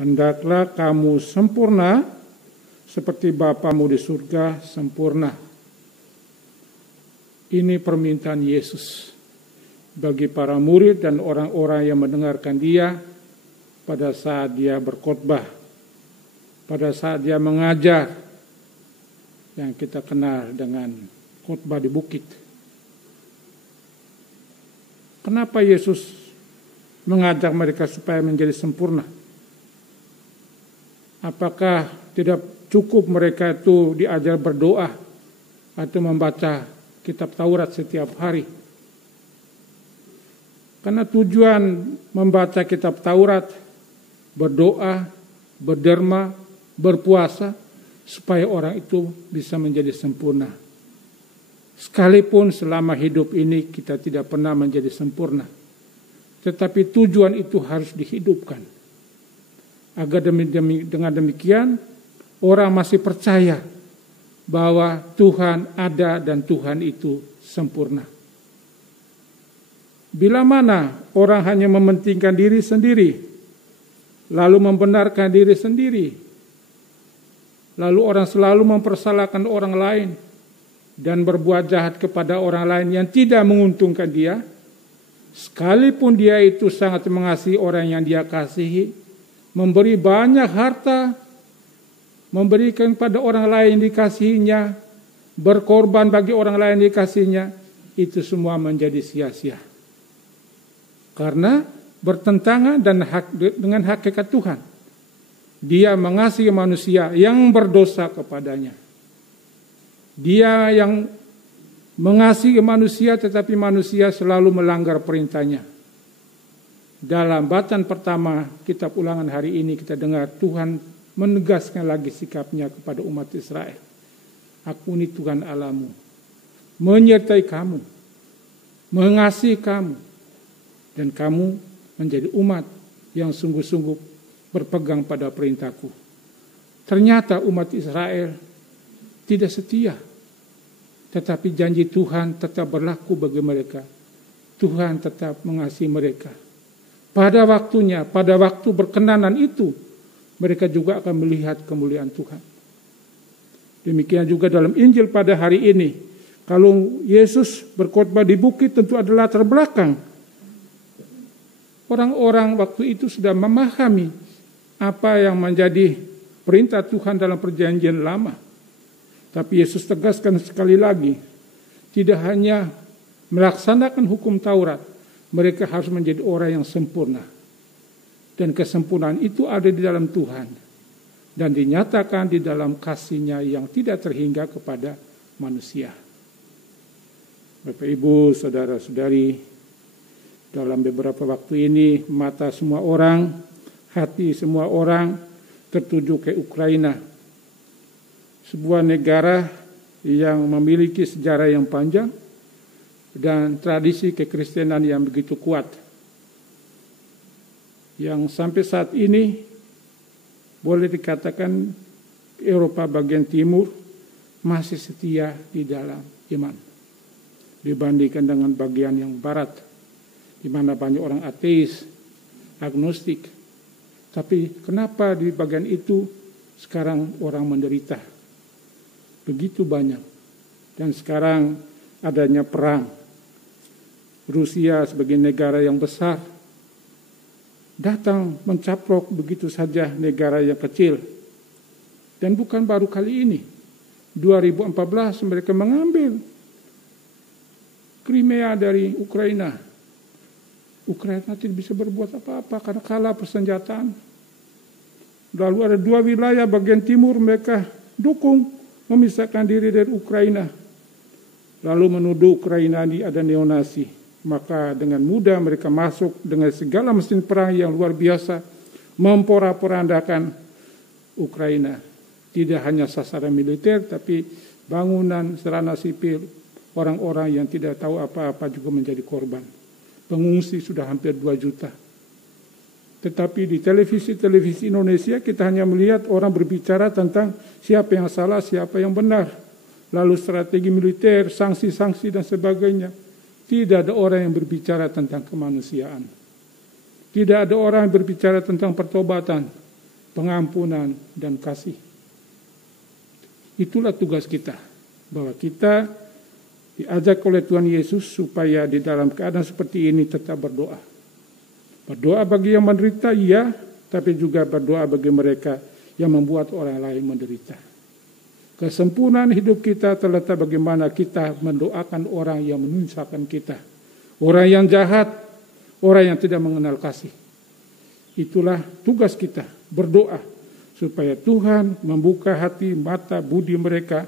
Hendaklah kamu sempurna seperti Bapamu di surga sempurna. Ini permintaan Yesus bagi para murid dan orang-orang yang mendengarkan Dia pada saat Dia berkhotbah, pada saat Dia mengajar, yang kita kenal dengan khotbah di bukit. Kenapa Yesus mengajak mereka supaya menjadi sempurna? Apakah tidak cukup mereka itu diajar berdoa atau membaca kitab Taurat setiap hari? Karena tujuan membaca kitab Taurat, berdoa, berderma, berpuasa, supaya orang itu bisa menjadi sempurna. Sekalipun selama hidup ini kita tidak pernah menjadi sempurna, tetapi tujuan itu harus dihidupkan. Agar dengan demikian, orang masih percaya bahwa Tuhan ada dan Tuhan itu sempurna. Bila mana orang hanya mementingkan diri sendiri, lalu membenarkan diri sendiri, lalu orang selalu mempersalahkan orang lain dan berbuat jahat kepada orang lain yang tidak menguntungkan dia, sekalipun dia itu sangat mengasihi orang yang dia kasihi, memberi banyak harta, memberikan pada orang lain yang dikasihinya, berkorban bagi orang lain yang dikasihinya, itu semua menjadi sia-sia. Karena bertentangan dengan hakikat Tuhan. Dia mengasihi manusia yang berdosa kepadanya. Dia yang mengasihi manusia, tetapi manusia selalu melanggar perintahnya. Dalam bacaan pertama kitab Ulangan hari ini kita dengar Tuhan menegaskan lagi sikapnya kepada umat Israel. Aku ini Tuhan Allahmu, menyertai kamu, mengasihi kamu, dan kamu menjadi umat yang sungguh-sungguh berpegang pada perintahku. Ternyata umat Israel tidak setia, tetapi janji Tuhan tetap berlaku bagi mereka. Tuhan tetap mengasihi mereka. Pada waktunya, pada waktu berkenanan itu, mereka juga akan melihat kemuliaan Tuhan. Demikian juga dalam Injil pada hari ini. Kalau Yesus berkhotbah di bukit tentu adalah latar belakang. Orang-orang waktu itu sudah memahami apa yang menjadi perintah Tuhan dalam perjanjian lama. Tapi Yesus tegaskan sekali lagi, tidak hanya melaksanakan hukum Taurat, mereka harus menjadi orang yang sempurna. Dan kesempurnaan itu ada di dalam Tuhan. Dan dinyatakan di dalam kasih-Nya yang tidak terhingga kepada manusia. Bapak, Ibu, Saudara-saudari, dalam beberapa waktu ini mata semua orang, hati semua orang tertuju ke Ukraina. Sebuah negara yang memiliki sejarah yang panjang dan tradisi kekristenan yang begitu kuat, yang sampai saat ini boleh dikatakan Eropa bagian timur masih setia di dalam iman dibandingkan dengan bagian yang barat, di mana banyak orang ateis, agnostik. Tapi kenapa di bagian itu sekarang orang menderita begitu banyak, dan sekarang adanya perang. Rusia sebagai negara yang besar datang mencaplok begitu saja negara yang kecil. Dan bukan baru kali ini. 2014 mereka mengambil Crimea dari Ukraina. Ukraina tidak bisa berbuat apa-apa karena kalah persenjataan. Lalu ada 2 wilayah bagian timur mereka dukung memisahkan diri dari Ukraina. Lalu menuduh Ukraina ini ada neonasi. Maka dengan mudah mereka masuk dengan segala mesin perang yang luar biasa, memporak-porandakan Ukraina. Tidak hanya sasaran militer, tapi bangunan, sarana sipil, orang-orang yang tidak tahu apa-apa juga menjadi korban. Pengungsi sudah hampir 2 juta. Tetapi di televisi Indonesia kita hanya melihat orang berbicara tentang siapa yang salah, siapa yang benar. Lalu strategi militer, sanksi-sanksi dan sebagainya. Tidak ada orang yang berbicara tentang kemanusiaan. Tidak ada orang yang berbicara tentang pertobatan. pengampunan, dan kasih. Itulah tugas kita, bahwa kita diajak oleh Tuhan Yesus supaya di dalam keadaan seperti ini tetap berdoa. Berdoa bagi yang menderita, iya, tapi juga berdoa bagi mereka yang membuat orang lain menderita. Kesempurnaan hidup kita terletak bagaimana kita mendoakan orang yang menyusahkan kita, orang yang jahat, orang yang tidak mengenal kasih. Itulah tugas kita, berdoa supaya Tuhan membuka hati, mata, budi mereka,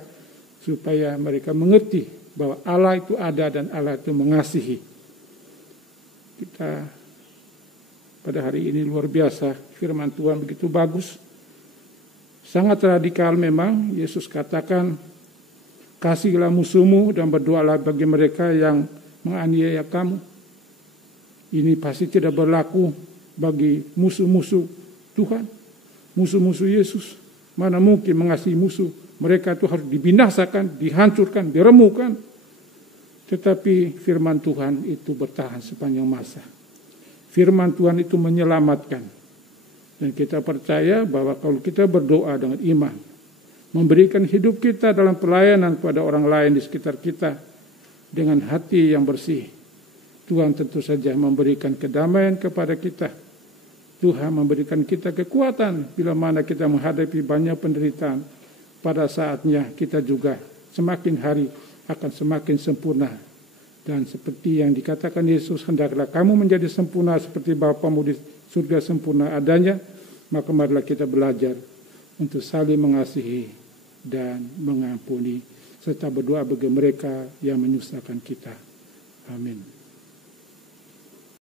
supaya mereka mengerti bahwa Allah itu ada dan Allah itu mengasihi. Kita pada hari ini luar biasa, firman Tuhan begitu bagus. Sangat radikal memang. Yesus katakan, kasihlah musuhmu dan berdoalah bagi mereka yang menganiaya kamu. Ini pasti tidak berlaku bagi musuh-musuh Tuhan, musuh-musuh Yesus. Mana mungkin mengasihi musuh? Mereka itu harus dibinasakan, dihancurkan, diremukkan. Tetapi firman Tuhan itu bertahan sepanjang masa. Firman Tuhan itu menyelamatkan. Dan kita percaya bahwa kalau kita berdoa dengan iman, memberikan hidup kita dalam pelayanan kepada orang lain di sekitar kita dengan hati yang bersih, Tuhan tentu saja memberikan kedamaian kepada kita. Tuhan memberikan kita kekuatan bila mana kita menghadapi banyak penderitaan. Pada saatnya kita juga semakin hari akan semakin sempurna. Dan seperti yang dikatakan Yesus, hendaklah kamu menjadi sempurna seperti Bapamu di surga sempurna adanya. Maka marilah kita belajar untuk saling mengasihi dan mengampuni serta berdoa bagi mereka yang menyusahkan kita. Amin.